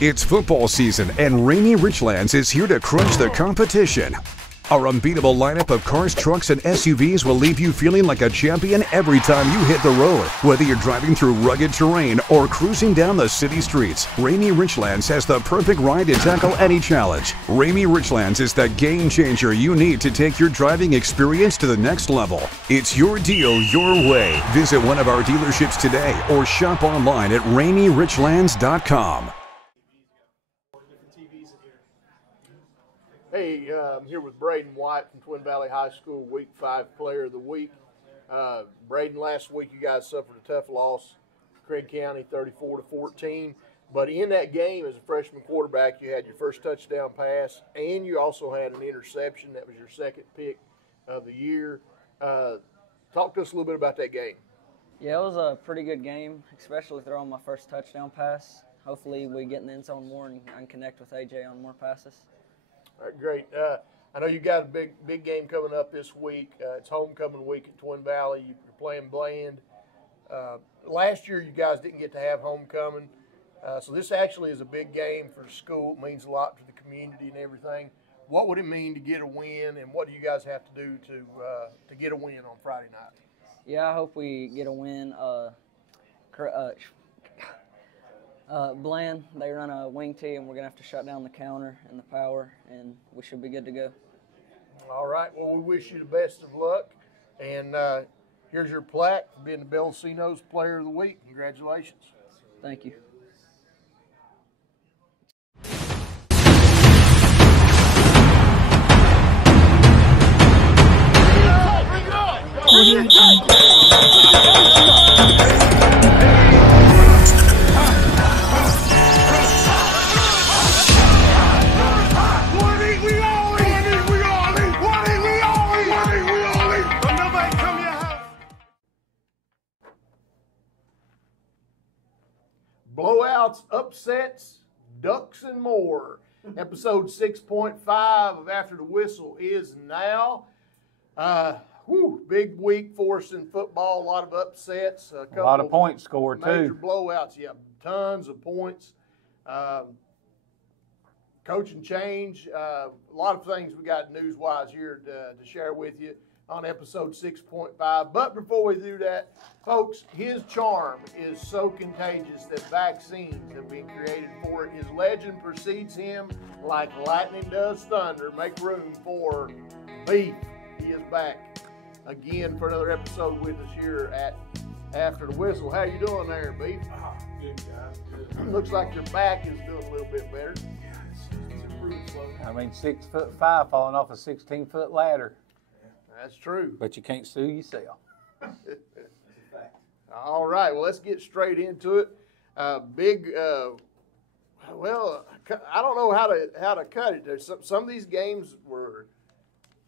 It's football season, and Rainy Richlands is here to crush the competition. Our unbeatable lineup of cars, trucks, and SUVs will leave you feeling like a champion every time you hit the road. Whether you're driving through rugged terrain or cruising down the city streets, Rainy Richlands has the perfect ride to tackle any challenge. Rainy Richlands is the game changer you need to take your driving experience to the next level. It's your deal, your way. Visit one of our dealerships today or shop online at RainyRichlands.com. Hey, I'm here with Braden White from Twin Valley High School, Week 5 Player of the Week. Braden, last week you guys suffered a tough loss, Craig County 34-14. But in that game, as a freshman quarterback, you had your first touchdown pass, and you also had an interception. That was your second pick of the year. Talk to us a little bit about that game. Yeah, it was a pretty good game, especially throwing my first touchdown pass. Hopefully we get in the end zone more and I can connect with AJ on more passes. All right, great. I know you got a big game coming up this week. It's homecoming week at Twin Valley. You're playing Bland. Last year you guys didn't get to have homecoming, so this actually is a big game for the school. It means a lot to the community and everything. What would it mean to get a win, and what do you guys have to do to get a win on Friday night? Yeah, I hope we get a win. Bland, they run a wing tee, and we're going to have to shut down the counter and the power, and we should be good to go. All right. Well, we wish you the best of luck. And here's your plaque for being the Bellacino's Player of the Week. Congratulations. Thank you. Blowouts, upsets, ducks, and more. Episode 6.5 of After the Whistle is now. Big week for us in football. A lot of upsets. A lot of points scored, too. Major blowouts, yeah. Tons of points. Coaching change. A lot of things we got news-wise here to share with you on episode 6.5. But before we do that, folks, his charm is so contagious that vaccines have been created for it. His legend precedes him like lightning does thunder. Make room for Beef. He is back again for another episode with us here at After the Whistle. How you doing there, Beef? Good, guys. Good. Looks like your back is doing a little bit better. Yeah, it's improved slowly. I mean, 6'5" falling off a 16-foot ladder. That's true. But you can't sue yourself. All right, well, let's get straight into it. I don't know how to cut it. There's some of these games were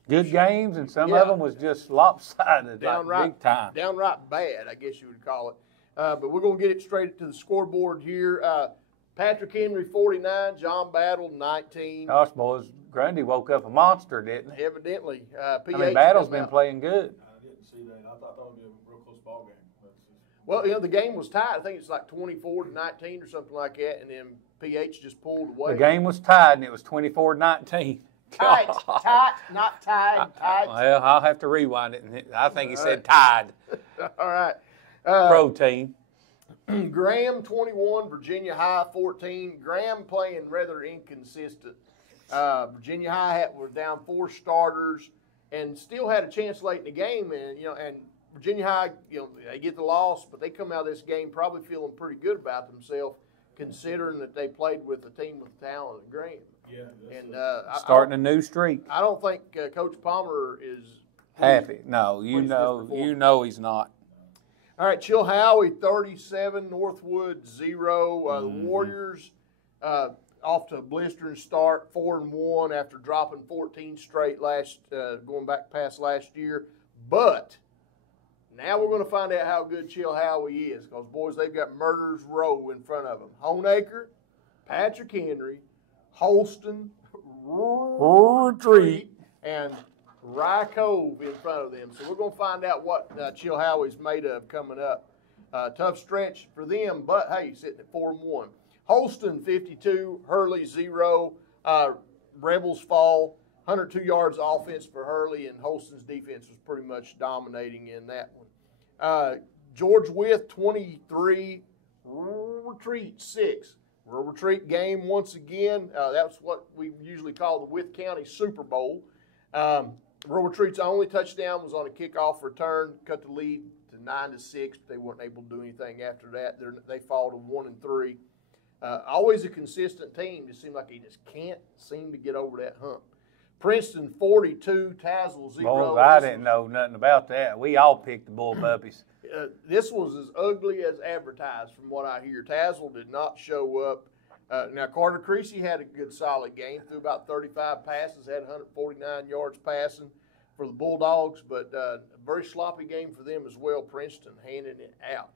good games, and some of them was just lopsided, downright, big time. Downright bad, I guess you would call it. But we're going to get it straight to the scoreboard here. Patrick Henry, 49. John Battle, 19. Gosh, boys, Grundy woke up a monster, didn't he? Evidently. Battle's been playing good. I didn't see that. I thought that would be a real close ball game. Well, the game was tied. I think it's like 24-19 or something like that, and then PH just pulled away. The game was tied, and it was 24-19. Tight, not tied, tight. Well, I'll have to rewind it. I think he said tied. All right. Protein. Graham, 21. Virginia High, 14. Graham playing rather inconsistent. Virginia High was down 4 starters and still had a chance late in the game. And Virginia High, they get the loss, but they come out of this game probably feeling pretty good about themselves, considering that they played with a team with talent at Graham. Yeah. And starting a new streak. I don't think Coach Palmer is happy. No, you know he's not. All right, Chilhowie, 37, Northwood, 0. The Warriors off to a blistering start, 4-1 after dropping 14 straight going back past last year. But now we're going to find out how good Chilhowie is, because, boys, they've got Murderers Row in front of them. Honaker, Patrick Henry, Holston, Retreat, and Rye Cove in front of them. So we're going to find out what Chilhowie's made of coming up. Tough stretch for them, but, hey, sitting at 4-1. Holston 52, Hurley 0. Rebels fall. 102 yards offense for Hurley, and Holston's defense was pretty much dominating in that one. George Wythe 23, Rural Retreat 6. Rural Retreat game once again. That's what we usually call the Wythe County Super Bowl. Rural Retreat's only touchdown was on a kickoff return, cut the lead to 9-6. But they weren't able to do anything after that. They fall to 1-3. Always a consistent team. It seems like they just can't seem to get over that hump. Princeton 42, Tazewell 0. Boy, I didn't know nothing about that. We all picked the Bull Puppies. This was as ugly as advertised from what I hear. Tazewell did not show up. Now, Carter Creasy had a good, solid game, threw about 35 passes, had 149 yards passing for the Bulldogs, but a very sloppy game for them as well. Princeton handing it out.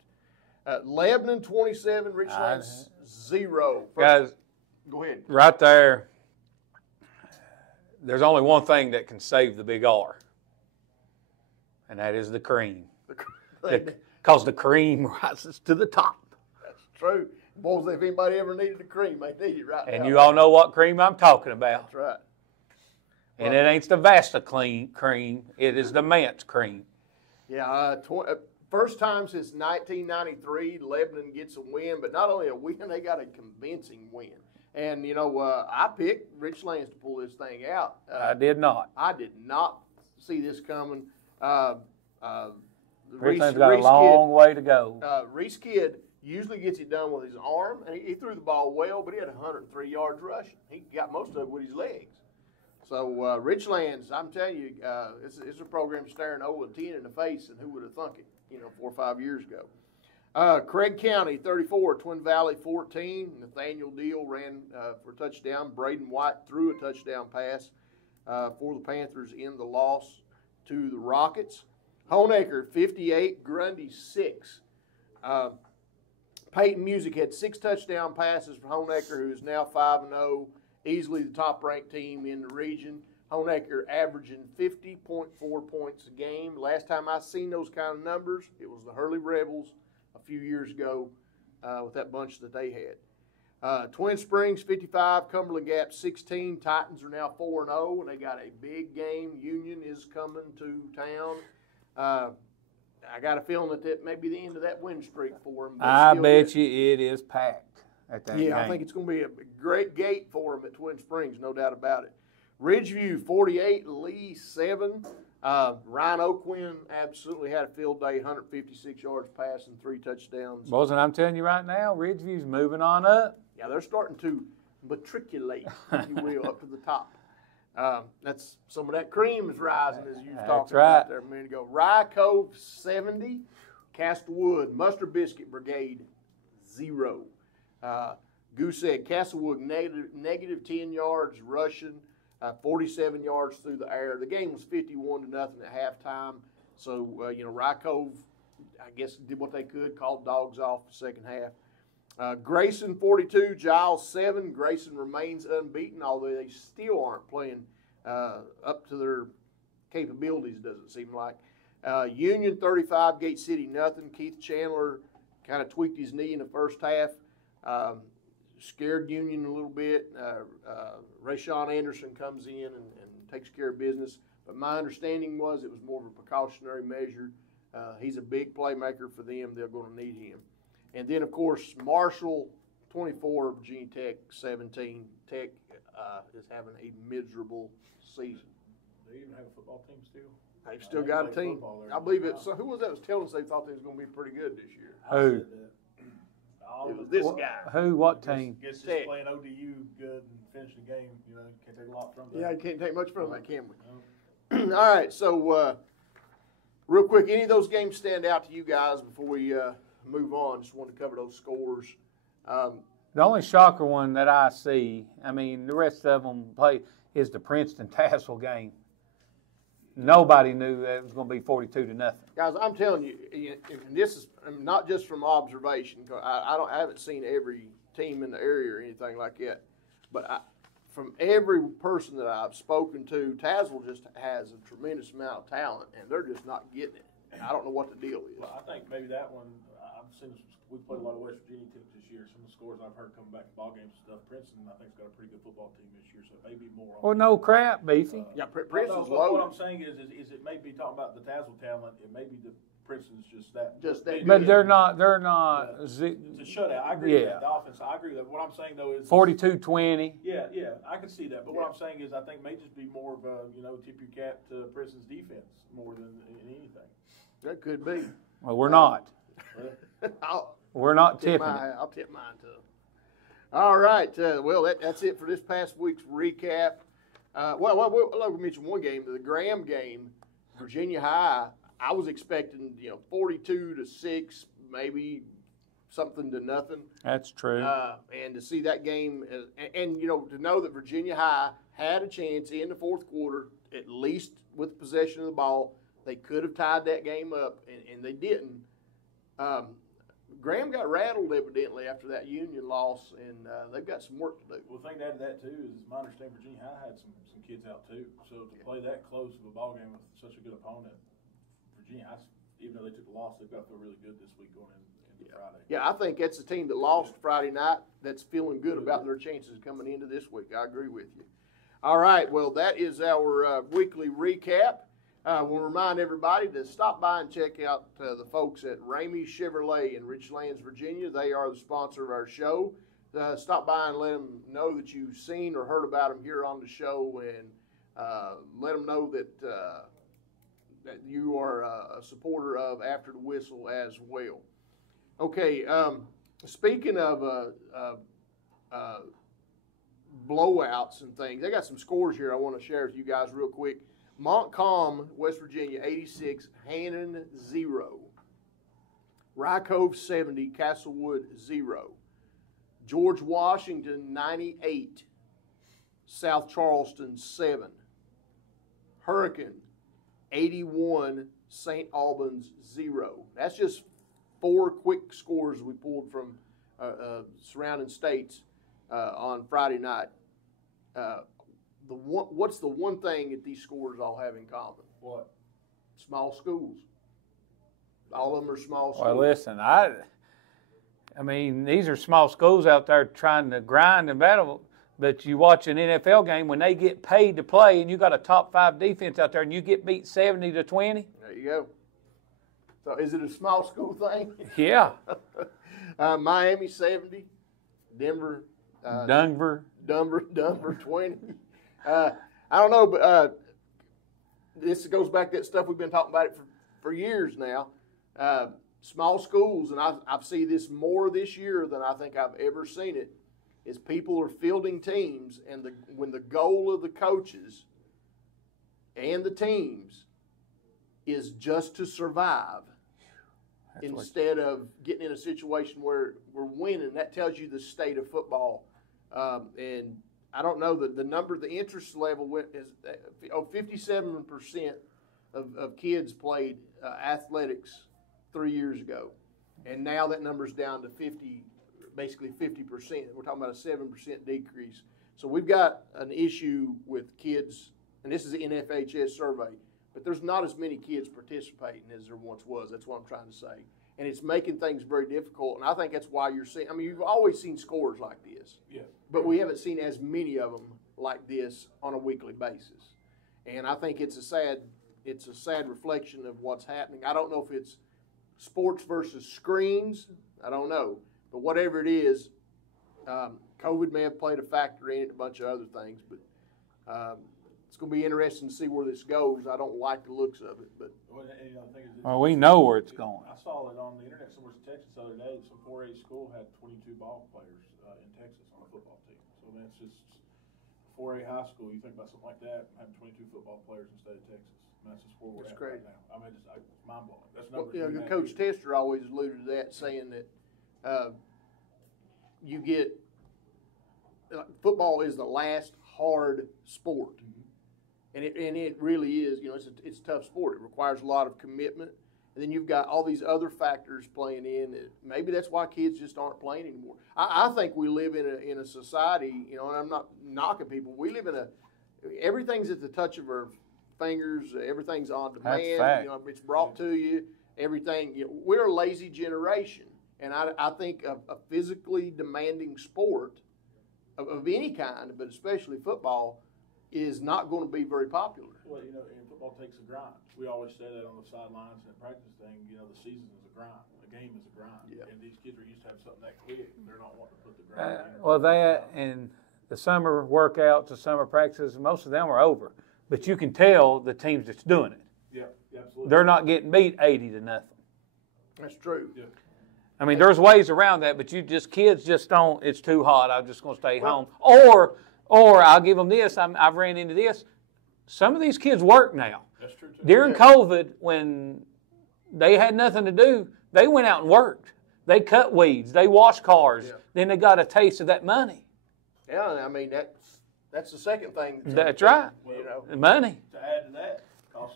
Lebanon 27, Richland 0. Guys, go ahead. Right there, there's only one thing that can save the big R, and that is the cream. Because the cream rises to the top. That's true. Boys, if anybody ever needed a cream, they need it right now. And you all know what cream I'm talking about. That's right. And it ain't the Vasta cream. It is the Mance cream. Yeah, first time since 1993, Lebanon gets a win. But not only a win, they got a convincing win. And, you know, I picked Richlands to pull this thing out. I did not. I did not see this coming. Richland's got a long way to go. Reese Kidd usually gets it done with his arm, and he threw the ball well, but he had 103 yards rushing. He got most of it with his legs. So Richlands, I'm telling you, it's a program staring Ola 10 in the face, and who would have thunk it, 4 or 5 years ago. Craig County 34, Twin Valley 14. Nathaniel Deal ran for a touchdown. Braden White threw a touchdown pass for the Panthers in the loss to the Rockets. Honaker 58, Grundy 6. Peyton Music had 6 touchdown passes for Honaker, who is now 5-0, easily the top-ranked team in the region. Honaker averaging 50.4 points a game. Last time I seen those kind of numbers, it was the Hurley Rebels a few years ago with that bunch that they had. Twin Springs 55, Cumberland Gap 16. Titans are now 4-0, and they got a big game. Union is coming to town. I got a feeling that may be the end of that win streak for them. I bet you it is packed at that game. I think it's going to be a great gate for them at Twin Springs, no doubt about it. Ridgeview 48, Lee 7. Ryan O'Quinn absolutely had a field day, 156 yards passing, 3 touchdowns. Boys, and I'm telling you right now, Ridgeview's moving on up. Yeah, they're starting to matriculate, if you will, up to the top. That's some of that cream is rising, as you were talking about there a minute ago. Rye Cove 70, Castlewood Mustard Biscuit Brigade 0. Goosehead Castlewood negative 10 yards rushing, 47 yards through the air. The game was 51-0 at halftime. So Rye Cove, I guess, did what they could, called dogs off the second half. Grayson 42, Giles 7. Grayson remains unbeaten, although they still aren't playing up to their capabilities, doesn't seem like. Union 35, Gate City nothing. Keith Chandler kind of tweaked his knee in the first half. Scared Union a little bit. Rayshawn Anderson comes in and takes care of business. But my understanding was it was more of a precautionary measure. He's a big playmaker for them. They're going to need him. And then, of course, Marshall 24, Virginia Tech 17. Tech is having a miserable season. They even have a football team still? They've still got a team. I believe it's who was that was telling us they thought they was going to be pretty good this year? Who? It was this guy. Who? What team? Guess just Tech. playing ODU good and finishing the game, can't take a lot from that. Yeah, you can't take much from that, can we? All right, so real quick, any of those games stand out to you guys before we move on? Just want to cover those scores. The only shocker one that I see, I mean, the rest of them play, is the Princeton-Tazewell game. Nobody knew that it was going to be 42-0. Guys, I'm telling you, and this is not just from observation. I haven't seen every team in the area or anything like that, but from every person that I've spoken to, Tazewell just has a tremendous amount of talent, and they're just not getting it. And I don't know what the deal is. Well, I think maybe that one, I've seen we played a lot of West Virginia teams this year. Some of the scores I've heard coming back from ball games and stuff. Princeton, I think, has got a pretty good football team this year, so it may be more. Well, no crap, Beefy. Yeah, Princeton's What low. I'm saying is it may be talking about the Tazewell talent. It may be the Princeton's just that. But they're not. They're not. It's a shutout. I agree with that. The offense. I agree with that. What I'm saying though is 42-20. Yeah, I can see that. But what I'm saying is, I think it may just be more of a tip your cap to Princeton's defense more than anything. That could be. Well, we're not. We're not tipping. I'll tip mine too. All right. Well, that's it for this past week's recap. Well, we mentioned one game, the Graham game, Virginia High. I was expecting 42-6, maybe something to nothing. That's true. And to see that game, and to know that Virginia High had a chance in the fourth quarter, at least with possession of the ball, they could have tied that game up, and they didn't. Graham got rattled evidently after that Union loss, and they've got some work to do. Well, the thing to add to that too is my understanding Virginia High had some kids out too. So to play that close of a ball game with such a good opponent, Virginia High, even though they took the loss, they've got to feel really good this week going into Friday. Yeah, I think that's the team that lost Friday night that's feeling good about their chances coming into this week. I agree with you. All right, well, that is our weekly recap. We'll remind everybody to stop by and check out the folks at Ramey Chevrolet in Richlands, Virginia. They are the sponsor of our show. Stop by and let them know that you've seen or heard about them here on the show, and let them know that that you are a supporter of After the Whistle as well. Okay, speaking of blowouts and things, I got some scores here I want to share with you guys real quick. Montcalm, West Virginia, 86, Hannon, 0. Rye Cove, 70, Castlewood, 0. George Washington, 98. South Charleston, 7. Hurricane, 81, St. Albans, 0. That's just 4 quick scores we pulled from surrounding states on Friday night. What's the one thing that these scores all have in common? What? Small schools. All of them are small schools. Well, listen, I mean, these are small schools out there trying to grind and battle. But you watch an NFL game when they get paid to play, and you got a top 5 defense out there, and you get beat 70-20. There you go. So, is it a small school thing? Yeah. Miami 70, Denver. Denver 20. I don't know, but this goes back to that stuff we've been talking about it for years now. Small schools, and I've seen this more this year than I think I've ever seen it, is people are fielding teams, and when the goal of the coaches and the teams is just to survive, instead of getting in a situation where we're winning. That tells you the state of football. And I don't know the interest level is 57% of kids played athletics 3 years ago, and now that number's down to 50%. We're talking about a 7% decrease. So we've got an issue with kids, and this is an NFHS survey, but there's not as many kids participating as there once was. That's what I'm trying to say. And it's making things very difficult, and I think that's why you're seeing, you've always seen scores like this. Yeah. But we haven't seen as many of them like this on a weekly basis. And I think it's a sad reflection of what's happening. I don't know if it's sports versus screens. I don't know. But whatever it is, COVID may have played a factor in it, a bunch of other things. But it's going to be interesting to see where this goes. I don't like the looks of it. But well, we know where it's going. I saw it on the internet somewhere in Texas the other day. Some 4A school had 22 ball players in Texas on a football team. So that's just 4A high school. You think about something like that, having 22 football players in the state of Texas. And that's just where we're at right now. I mean, it's mind blowing. That's numbers. Well, Coach Tester always alluded to that, saying that you get football is the last hard sport, and it really is. It's a tough sport. It requires a lot of commitment, and then you've got all these other factors playing in. Maybe that's why kids just aren't playing anymore. I think we live in a society, and I'm not knocking people. We live in everything's at the touch of our fingers. Everything's on demand. That's fact. It's brought to you. Everything. We're a lazy generation. And I think a physically demanding sport of any kind, but especially football, is not going to be very popular. Well, you know, and football takes a grind. We always say that on the sidelines and practice thing. You know, the season is a grind. The game is a grind. Yeah. And these kids are used to have something that quick. They're not wanting to put the grind in. Well, that and the summer workouts, the summer practices, most of them are over. But you can tell the teams that's doing it. Yeah, absolutely. They're not getting beat 80-0. That's true. Yeah. I mean, there's ways around that, but kids just don't. It's too hot. I'm just going to stay home. Or I'll give them this. I've ran into this. Some of these kids work now. That's true too. During COVID, when they had nothing to do, they went out and worked. They cut weeds. They washed cars. Yeah. Then they got a taste of that money. Yeah, I mean that's the second thing. That's right. Well, you know, To money. add to that,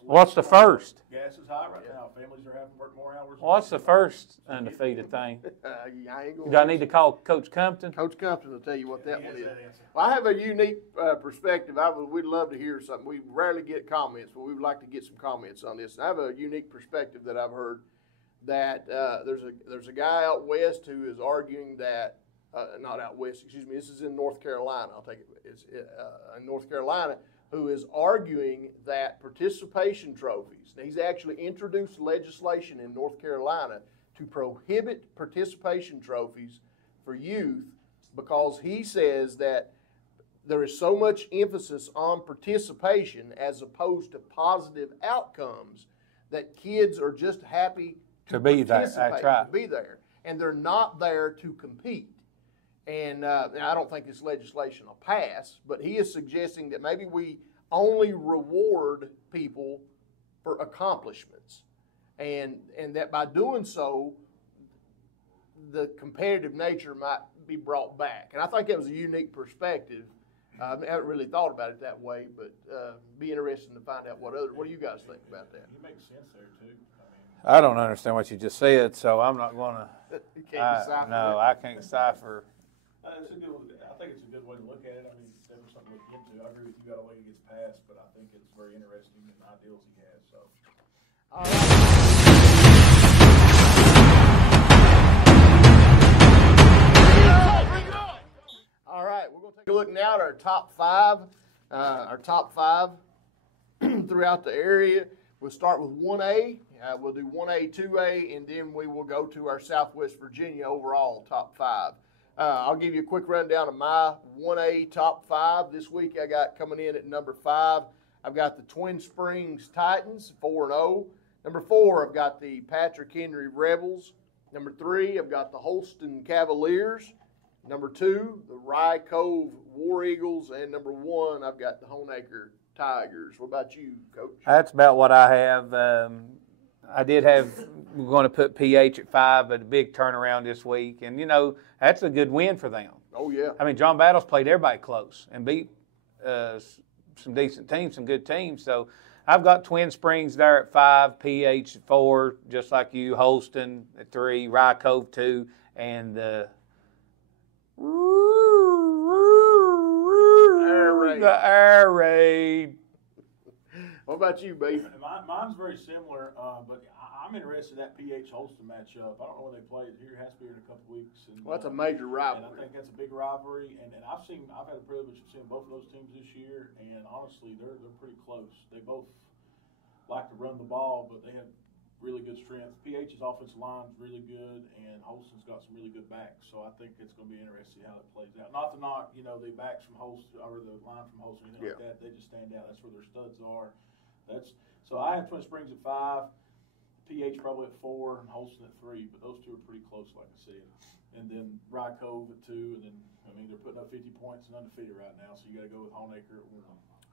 What's the first? Gas is high right now. Families are having to work more hours. What's the first undefeated thing? Do I need to call Coach Compton? Coach Compton will tell you what that one is. That answer. Well, I have a unique perspective. We'd love to hear something. We rarely get comments, but we would like to get some comments on this. And I have a unique perspective that I've heard that there's a guy out west who is arguing that not out west, excuse me. This is in North Carolina. I'll take it. It's in North Carolina, who is arguing that participation trophies. He's actually introduced legislation in North Carolina to prohibit participation trophies for youth because he says that there is so much emphasis on participation as opposed to positive outcomes that kids are just happy to be there. That's right. To be there, and they're not there to compete. And I don't think this legislation will pass, but he is suggesting that maybe we only reward people for accomplishments, and that by doing so, the competitive nature might be brought back. And I think that was a unique perspective. I haven't really thought about it that way, but be interesting to find out what do you guys think about that? It makes sense there too. I don't understand what you just said, so I'm not going to. You can't decipher No, that. I can't decipher. It's a good one. I think it's a good way to look at it. I mean, it's definitely something to look into. I agree with you about the way it gets passed, but I think it's very interesting and ideals he has. So. All right, we're going to take a look now at our top five. Throughout the area. We'll start with 1A. We'll do 1A, 2A, and then we will go to our Southwest Virginia overall top five. I'll give you a quick rundown of my 1A top five. This week I got coming in at number 5. I've got the Twin Springs Titans, 4-0. Number 4, I've got the Patrick Henry Rebels. Number 3, I've got the Holston Cavaliers. Number 2, the Rye Cove War Eagles. And number 1, I've got the Honaker Tigers. What about you, Coach? That's about what I have. I did have, we're going to put PH at 5, but a big turnaround this week. And, you know, that's a good win for them. Oh, yeah. I mean, John Battles played everybody close and beat some decent teams, some good teams. So I've got Twin Springs there at 5, PH at 4, just like you, Holston at 3, Rye Cove 2, and the Air Raid. What about you, B? Mine's very similar, but I'm interested in that PH Holston matchup. I don't know when they play it here. It has to be here in a couple weeks. And, Well, that's a major rivalry. And I think that's a big rivalry. And I've had the privilege of seeing both of those teams this year, and honestly, they're pretty close. They both like to run the ball, but they have really good strength. PH's offensive line's really good, and Holston's got some really good backs. So I think it's going to be interesting how it plays out. Not to knock, you know, the backs from Holston or the line from Holston, anything like that. They just stand out. That's where their studs are. So I have Twin Springs at 5, PH probably at 4, and Holston at 3. But those two are pretty close, like I said. And then Rye Cove at 2, and then they're putting up 50 points and undefeated right now. So you got to go with Honaker at 1.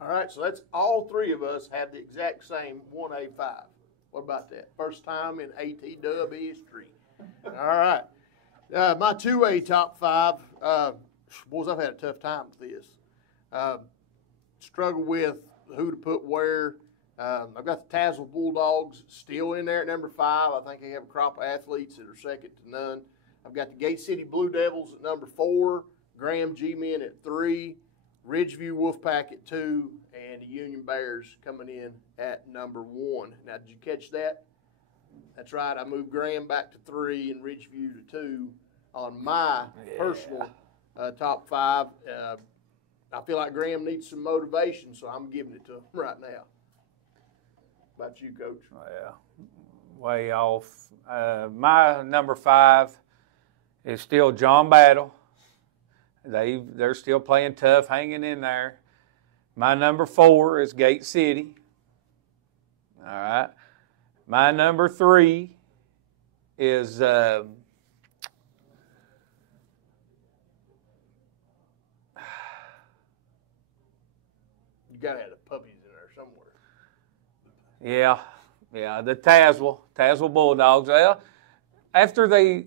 All right, so that's all three of us have the exact same 1A5. What about that? First time in ATW history. All right. My 2A top 5, boys, I've had a tough time with this. Struggle with who to put where. I've got the Tazewell Bulldogs still in there at number 5. I think they have a crop of athletes that are second to none. I've got the Gate City Blue Devils at number 4, Graham G-Men at 3, Ridgeview Wolfpack at 2, and the Union Bears coming in at number 1. Now, did you catch that? That's right. I moved Graham back to 3 and Ridgeview to 2 on my personal top 5. I feel like Graham needs some motivation, so I'm giving it to him right now. How about you, Coach? Well, way off. My number 5 is still John Battle. They're still playing tough, hanging in there. My number 4 is Gate City. All right. My number 3 is You gotta have the puppies in there somewhere. yeah, the Tazewell Bulldogs. Well, after they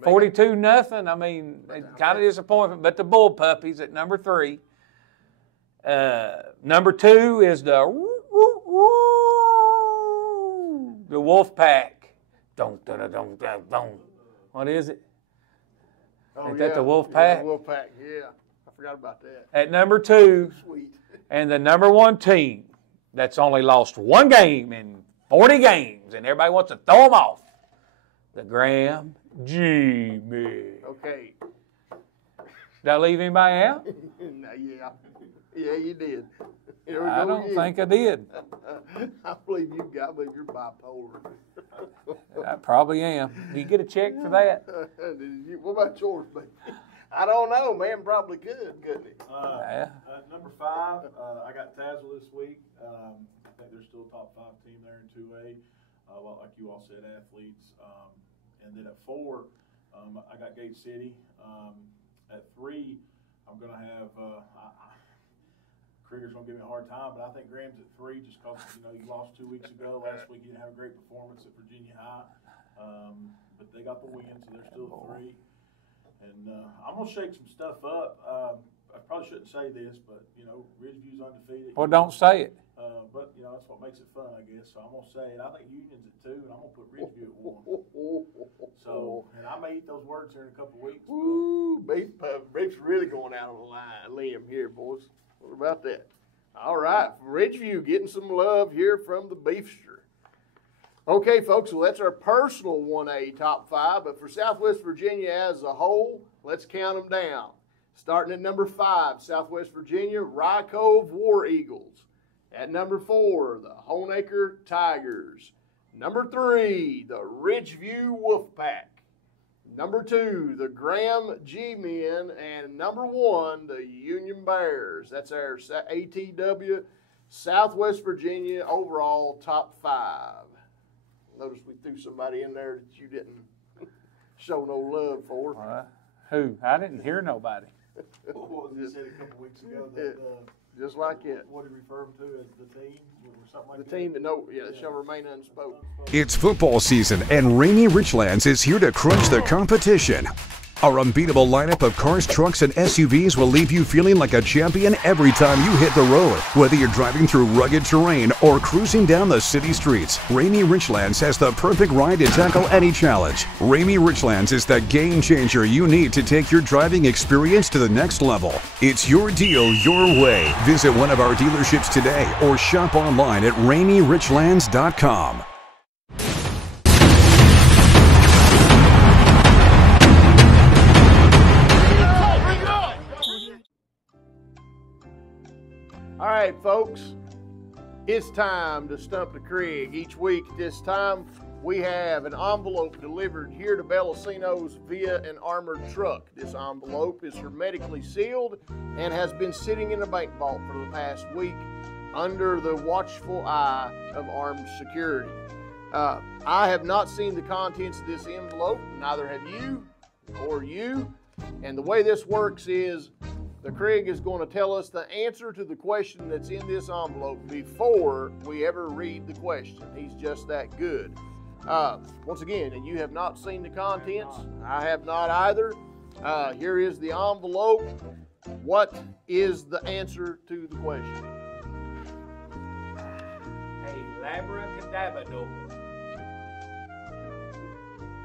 42-0, I mean, kind of disappointment. But the Bull Puppies at number 3. Number 2 is the Wolf Pack. What is it? Oh, Is that the Wolf Pack? The Wolf Pack, yeah. I forgot about that. At number 2, Sweet. and the number 1 team that's only lost 1 game in 40 games, and everybody wants to throw them off, the Graham G-Men. Okay. Did I leave anybody out? No, yeah, you did. Here we I go don't again. think I did. I believe you're bipolar. I probably am. Do you get a check for that? What about yours, baby? I don't know, man. Probably could, couldn't it? Number 5, I got Tazewell this week. I think they're still a top 5 team there in 2A. Like you all said, athletes. And then at 4, I got Gate City. At 3, I'm going to have Krieger's going to give me a hard time, but I think Graham's at 3 just because, you lost 2 weeks ago. Last week you didn't have a great performance at Virginia High. But they got the win, so they're still at 3. And I'm going to shake some stuff up. I probably shouldn't say this, but, Ridgeview's undefeated. Well, don't say it. But, that's what makes it fun, I guess. So I'm going to say it. I think Union's at 2, and I'm going to put Ridgeview at 1. So, and I may eat those words here in a couple of weeks. Ooh, Beef's really going out on the limb here, boys. What about that? All right, Ridgeview getting some love here from the Beefster. Okay, folks, well, that's our personal 1A top 5, but for Southwest Virginia as a whole, let's count them down. Starting at number 5, Southwest Virginia, Rye Cove War Eagles. At number 4, the Honaker Tigers. Number 3, the Ridgeview Wolfpack. Number 2, the Graham G-Men. And number 1, the Union Bears. That's our ATW Southwest Virginia overall top 5. Notice we threw somebody in there that you didn't show no love for. Who? I didn't hear nobody. What was it said a couple weeks ago? That, just like it. What did he refer to as the team? Or something like the that? team that shall remain unspoken. It's football season, and Rainy Richlands is here to crunch the competition. Our unbeatable lineup of cars, trucks, and SUVs will leave you feeling like a champion every time you hit the road. Whether you're driving through rugged terrain or cruising down the city streets, Rainy Richlands has the perfect ride to tackle any challenge. Rainy Richlands is the game changer you need to take your driving experience to the next level. It's your deal, your way. Visit one of our dealerships today or shop online at RainyRichlands.com. All right, folks, it's time to stump the Crig. Each week at this time, we have an envelope delivered here to Bellacino's via an armored truck. This envelope is hermetically sealed and has been sitting in a bank vault for the past week under the watchful eye of armed security. I have not seen the contents of this envelope, neither have you or you. And the way this works is the Crig is going to tell us the answer to the question that's in this envelope before we ever read the question. He's just that good. Once again, and you have not seen the contents. I have not either. Here is the envelope. What is the answer to the question? A labracadabrador.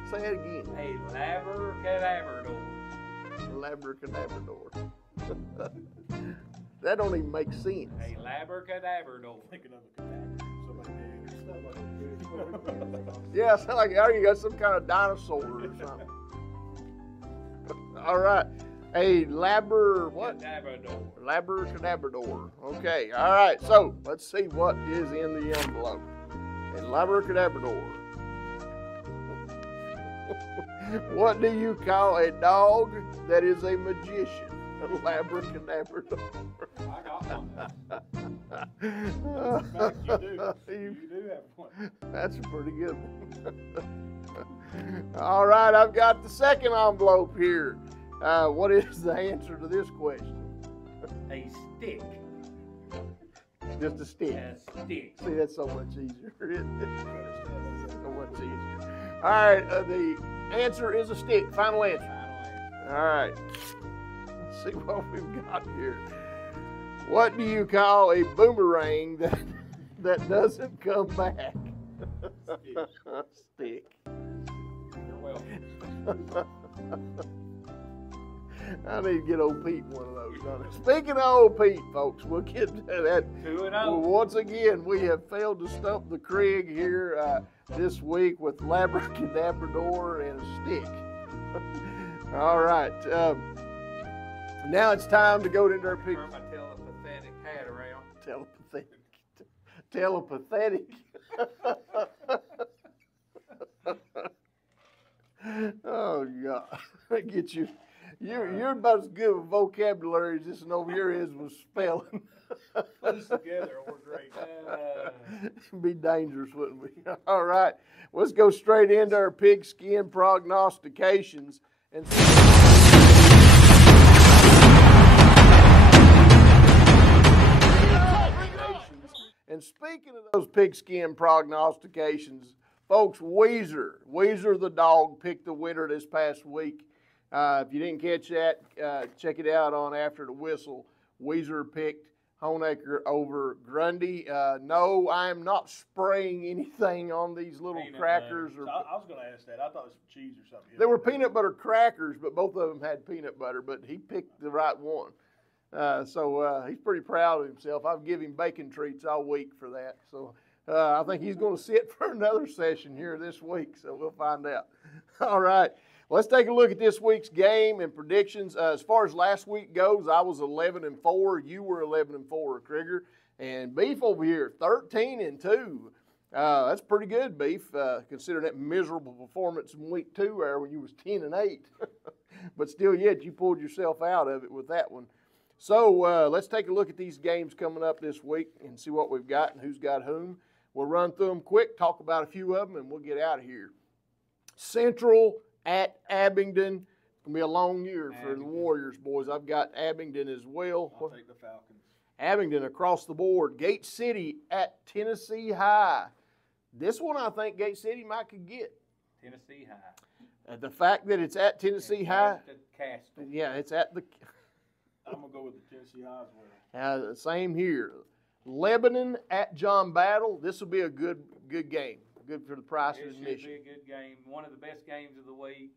Say it again. A labracadabrador. Labracadabrador. That don't even make sense. A labracadabrador. Thinking of a cadaver. Somebody named or something like that. Yeah, sound like you got some kind of dinosaur or something. All right. A Labrador. Labrador. Okay. All right. So let's see what is in the envelope. A Labrador. What do you call a dog that is a magician? A Labrador. I got one. You do have one. That's a pretty good one. All right, I've got the second envelope here. What is the answer to this question? A stick. Just a stick. A stick. See, that's so much easier. Isn't it? So much easier. All right, the answer is a stick. Final answer. All right. Let's see what we've got here. What do you call a boomerang that doesn't come back? Stick. You're welcome. I need to get old Pete one of those. Speaking of old Pete, folks, we'll get to that. 2-0. Well, once again, we have failed to stump the Crig here this week with Labrador and a stick. All right. Now it's time to go into our pick. Turn my telepathetic hat around. Telepathetic. Oh God, that gets you. You're about as good with vocabulary as this and over here is with spelling. Put us together, or we're great. It'd be dangerous, wouldn't we? All right, let's go straight into our pigskin prognostications and. And speaking of those pigskin prognostications, folks, Weezer the dog picked the winner this past week. If you didn't catch that, check it out on After the Whistle. Weezer picked Honaker over Grundy. No, I am not spraying anything on these little Peanut crackers. butter. I was going to ask that. I thought it was cheese or something. They were peanut butter crackers, but both of them had peanut butter, but he picked the right one. So he's pretty proud of himself. I've given him bacon treats all week for that. So I think he's going to sit for another session here this week, so we'll find out. All right, let's take a look at this week's game and predictions. As far as last week goes, I was 11-4. You were 11-4, Krieger. And Beef over here, 13-2. That's pretty good, Beef, considering that miserable performance in week 2 there when you was 10-8. But still yet, you pulled yourself out of it with that one. So let's take a look at these games coming up this week and see what we've got and who's got whom. We'll run through them quick, talk about a few of them, and we'll get out of here. Central at Abingdon. It's going to be a long year for the Warriors, boys. I've got Abingdon as well. I'll take the Falcons. Abingdon across the board. Gate City at Tennessee High. This one I think Gate City might could get. Tennessee High. The fact that it's at Tennessee High. Yeah, it's at the... I'm going to go with the Tennessee High as well. Same here. Lebanon at John Battle. This will be a good game. Good for the price of admission. It should be a good game. One of the best games of the week.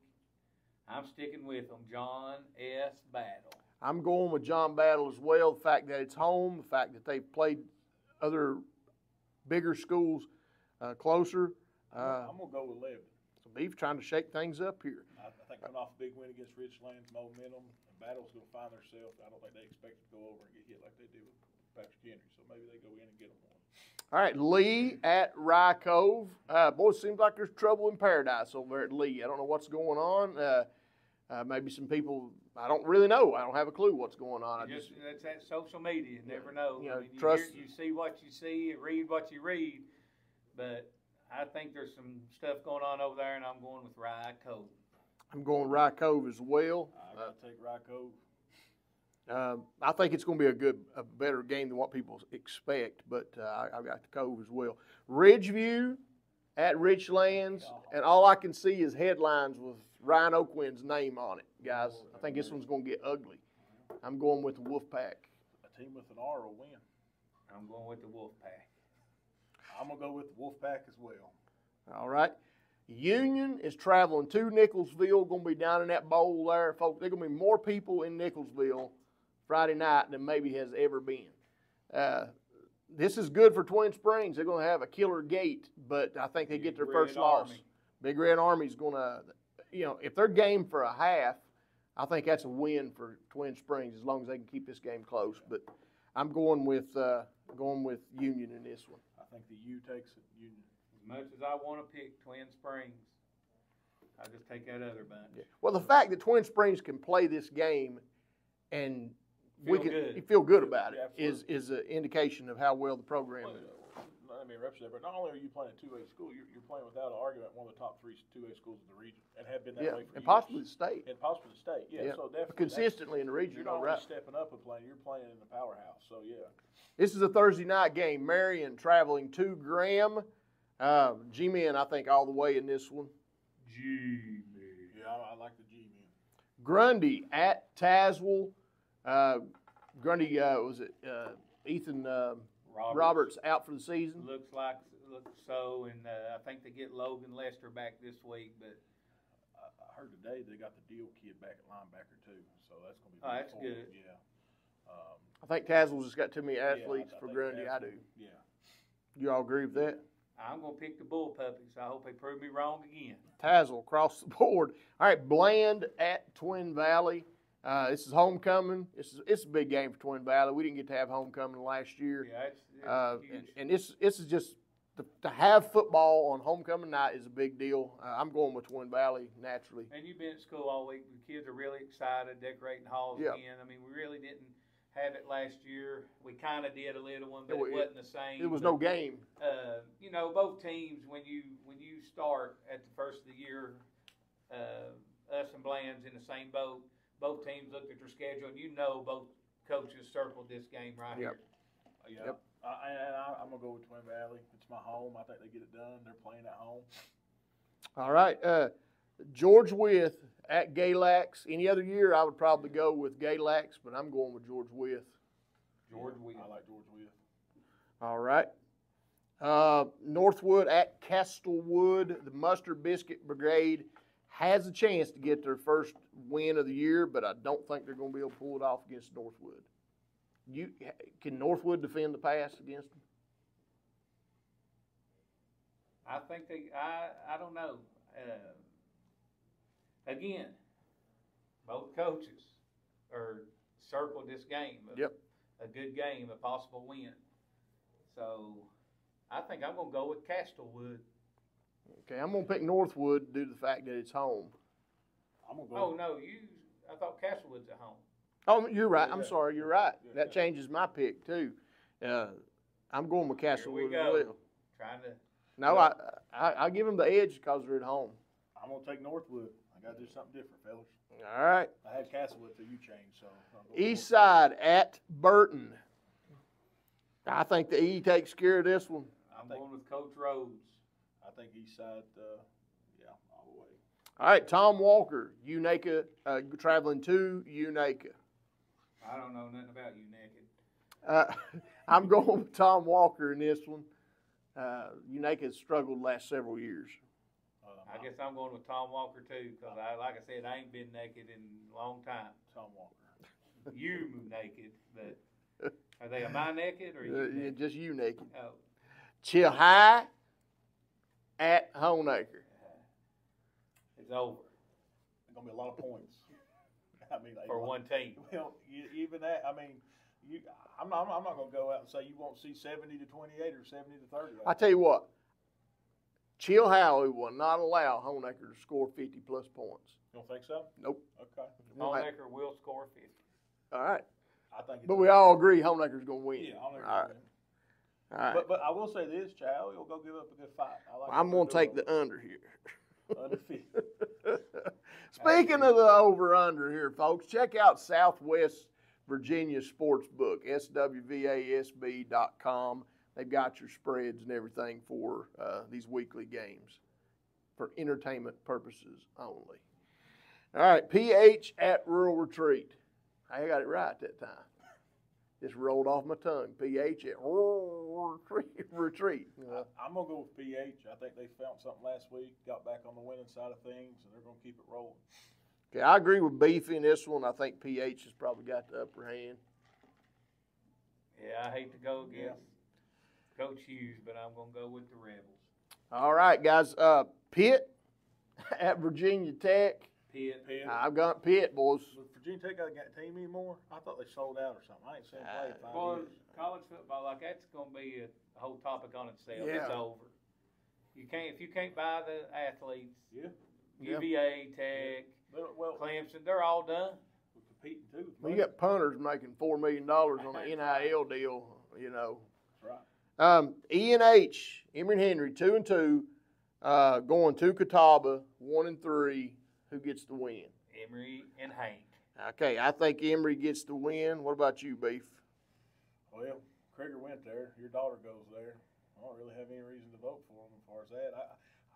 I'm sticking with them. John S. Battle. I'm going with John Battle as well. The fact that it's home, the fact that they've played other bigger schools closer. I'm going to go with Lebanon. So Beef trying to shake things up here. I think coming off a big win against Richlands, momentum, Battle's going to find themselves. I don't think they expect to go over and get hit like they did with Patrick Henry, so maybe they go in and get them one. All right, Lee at Rye Cove. Boy, it seems like there's trouble in paradise over there at Lee. I don't know what's going on. Maybe some people, I don't really know. I don't have a clue what's going on. It's that social media. You never know. You know, you see what you see, read what you read. But I think there's some stuff going on over there, and I'm going with Rye Cove. I'm going Rye Cove as well. I got to take Rye Cove. I think it's going to be a better game than what people expect, but I've got the Cove as well. Ridgeview at Richlands, and all I can see is headlines with Ryan Oakwind's name on it, guys. I think this one's going to get ugly. I'm going with the Wolfpack. A team with an R will win. I'm going with the Wolfpack. I'm going to go with the Wolfpack as well. All right. Union is traveling to Nicholsville, going to be down in that bowl there. Folks, there's going to be more people in Nicholsville Friday night than maybe has ever been. this is good for Twin Springs. They're going to have a killer gate, but I think they get their first loss. Big Red Army's going to, if they're game for a half, I think that's a win for Twin Springs as long as they can keep this game close. But I'm going with Union in this one. I think the U takes it. Union. As much as I want to pick Twin Springs, I just take that other bunch. Yeah. Well, the fact that Twin Springs can play this game and feel good about it is an indication of how well the program is. Let me interrupt you there, but not only are you playing a 2A school, you're playing without an argument one of the top 3 2A schools in the region, and have been that way for years. Possibly the state. And possibly the state, yeah. So definitely consistently in the region. You're not only stepping up and playing, you're playing in the powerhouse. So yeah. This is a Thursday night game. Marion traveling to Graham. G-men, I think, all the way in this one. G-men. Yeah, I like the G-men. Grundy at Tazewell. Grundy Ethan Roberts out for the season. Looks so, and I think they get Logan Lester back this week. But I heard today they got the Deal kid back at linebacker too, so that's going to be. Oh, that's good. Yeah. I think Tazewell's just got too many athletes for Grundy. I do. Yeah. You all agree with that? I'm going to pick the Bull Puppies. I hope they prove me wrong again. Tazewell across the board. All right, Bland at Twin Valley. This is homecoming. It's a big game for Twin Valley. We didn't get to have homecoming last year. Yeah, it's huge. And this is just to have football on homecoming night is a big deal. I'm going with Twin Valley naturally. And you've been at school all week. The kids are really excited, decorating halls again. I mean, we really didn't have it last year. We kind of did a little one, but it wasn't the same. It was no game. Both teams, when you start at the first of the year, us and Bland's in the same boat. Both teams looked at their schedule, and both coaches circled this game right here. Yeah. Yep. I'm going to go with Twin Valley. It's my home. I think they get it done. They're playing at home. All right. George Wythe at Galax. Any other year, I would probably go with Galax, but I'm going with George Wythe. George Wythe. I like George Wythe. All right. Northwood at Castlewood. The Mustard Biscuit Brigade has a chance to get their first win of the year, but I don't think they're going to be able to pull it off against Northwood. Can Northwood defend the pass against them? I think I don't know. Again, both coaches are circled this game. A good game, a possible win. So I think I'm going to go with Castlewood. Okay, I'm going to pick Northwood due to the fact that it's home. I'm going to go. Oh, no, I thought Castlewood's at home. Oh, you're right. I'm sorry. You're right. That changes my pick, too. I'm going with Castlewood as well. Trying to. No, I give them the edge because they're at home. I'm going to take Northwood. I got to do something different, fellas. All right. I had Castlewood till you changed, so. East Side at Burton. I think the E takes care of this one. I'm going with Coach Rhodes. I think East Side, all the way. All right, Tom Walker, Unaka, traveling to Unaka. I don't know nothing about Unaka. I'm going with Tom Walker in this one. Unaka has struggled the last several years. I guess I'm going with Tom Walker too, because like I said, I ain't been naked in a long time. Tom Walker. You naked, but are they am I naked or you naked? Just you naked. Oh. Chilhai at Honaker. It's over. It's going to be a lot of points. I mean, for one team. Well, even that, I mean, I'm not going to go out and say you won't see 70 to 28 or 70 to 30. I tell you what, Chilhai will not allow Honaker to score 50-plus points. You don't think so? Nope. Okay. Honaker will score 50. All right. I think. But we all agree Honaker's going to win. Yeah, Honaker's all right. Win. All right. But I will say this, Chow, you'll go give up a good fight. I'm going to take the under here. Undefeated. Speaking of the over-under here, folks, check out Southwest Virginia Sportsbook, SWVASB.com. They've got your spreads and everything for these weekly games for entertainment purposes only. All right, PH at Rural Retreat. I got it right that time. Just rolled off my tongue. PH at Rural Retreat. I'm going to go with PH. I think they found something last week, got back on the winning side of things, and they're going to keep it rolling. Okay, I agree with Beefy in this one. I think PH has probably got the upper hand. Yeah, I hate to go against Coach Hughes, but I'm going to go with the Rebels. All right, guys. Pitt at Virginia Tech. Pitt. I've got Pitt, boys. Virginia Tech got a team anymore? I thought they sold out or something. I ain't seen them play in 5 Well, years. college football, like that's going to be a whole topic on itself. Yeah. It's over. If you can't buy the athletes, Yeah. UVA, Tech, Well, Clemson, they're all done. we're competing too. Well, you got punters making $4 million on the NIL deal, you know. Right. E&H, Emory and Henry, 2-2, going to Catawba, 1-3. Who gets the win? Emory and Hank. Okay, I think Emory gets the win. What about you, Beef? Well, Krieger went there. Your daughter goes there. I don't really have any reason to vote for him as far as that.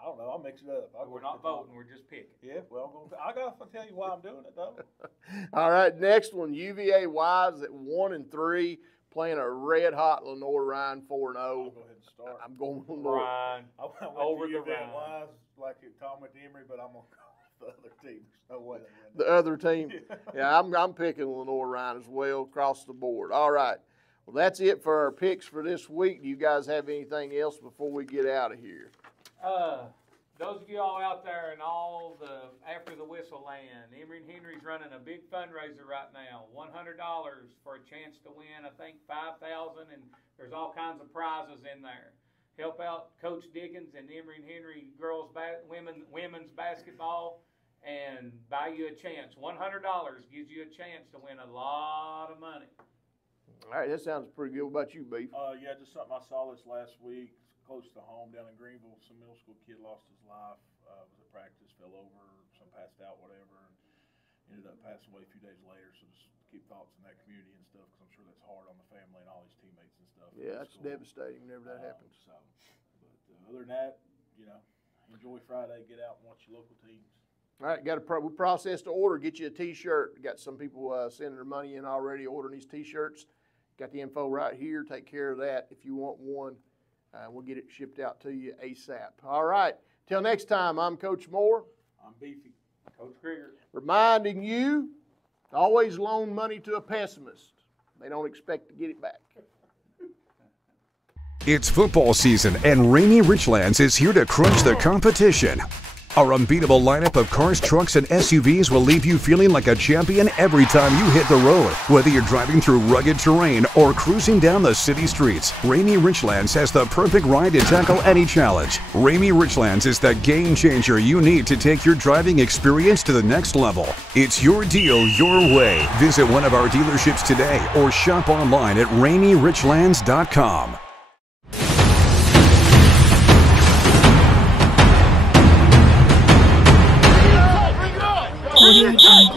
I don't know. I'll mix it up. We're not voting. We're just picking. Yeah, well, I got to tell you why I'm doing it, though. All right, next one, UVA Wise at 1-3, playing a red-hot Lenore Ryan 4-0. I'll go ahead and start. I'm going with Lenore. Ryan. I went Over to the UVA Ryan. Wise, like Tom went to Emory, but I'm going to go with the other team. There's no way they win. The other team. Yeah, I'm picking Lenore Ryan as well across the board. All right. Well, that's it for our picks for this week. Do you guys have anything else before we get out of here? Those of you all out there and all the after the whistle land, Emory and Henry's running a big fundraiser right now. $100 for a chance to win, I think $5,000, and there's all kinds of prizes in there. Help out Coach Dickens and Emory and Henry women's basketball, and buy you a chance. $100 gives you a chance to win a lot of money. All right, that sounds pretty good. What about you, Beef? Yeah, just something I saw this last week, close to home down in Greenville. Some middle school kid lost his life. Was at practice, fell over, some passed out, whatever, and ended up passing away a few days later. So just keep thoughts in that community and stuff, because I'm sure that's hard on the family and all his teammates and stuff. Yeah, that's devastating whenever that happens. But other than that, enjoy Friday. Get out and watch your local teams. All right, we processed the order. Get you a T-shirt. Got some people sending their money in already, ordering these T-shirts. Got the info right here. Take care of that if you want one. We'll get it shipped out to you ASAP. All right. Till next time, I'm Coach Moore. I'm Beefy. Coach Krieger. Reminding you to always loan money to a pessimist. They don't expect to get it back. It's football season, and Rainy Richlands is here to crunch the competition. Our unbeatable lineup of cars, trucks, and SUVs will leave you feeling like a champion every time you hit the road. Whether you're driving through rugged terrain or cruising down the city streets, Rainy Richlands has the perfect ride to tackle any challenge. Rainy Richlands is the game changer you need to take your driving experience to the next level. It's your deal, your way. Visit one of our dealerships today or shop online at RainyRichlands.com. Audio Jungle.